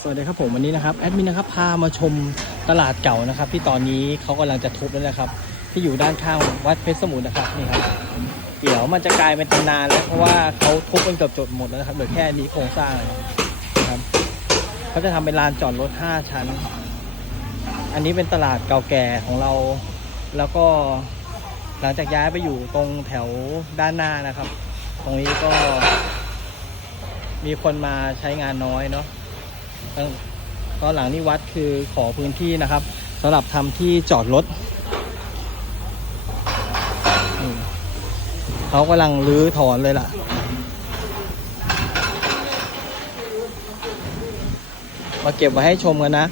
สวัสดีครับผมวันนี้นะครับแอดมินนะครับพามาชมตลาดเก่านะครับที่ตอนนี้เขากำลังจะทุบแล้วนะครับที่อยู่ด้านข้างวัดเพชรสมุทรนะครับนี่ครับเดี๋ยวมันจะกลายเป็นตำนานแล้วเพราะว่าเขาทุบกันเกือบจบหมดแล้วนะครับเหลือแค่นี้โครงสร้างนะครับเขาจะทำเป็นลานจอดรถ5 ชั้นอันนี้เป็นตลาดเก่าแก่ของเราแล้วก็หลังจากย้ายไปอยู่ตรงแถวด้านหน้านะครับตรงนี้ก็มีคนมาใช้งานน้อยเนาะตอนหลังนี่วัดคือขอพื้นที่นะครับสำหรับทำที่จอดรถเขากำลังรื้อถอนเลยล่ะมาเก็บไว้ให้ชมกันนะ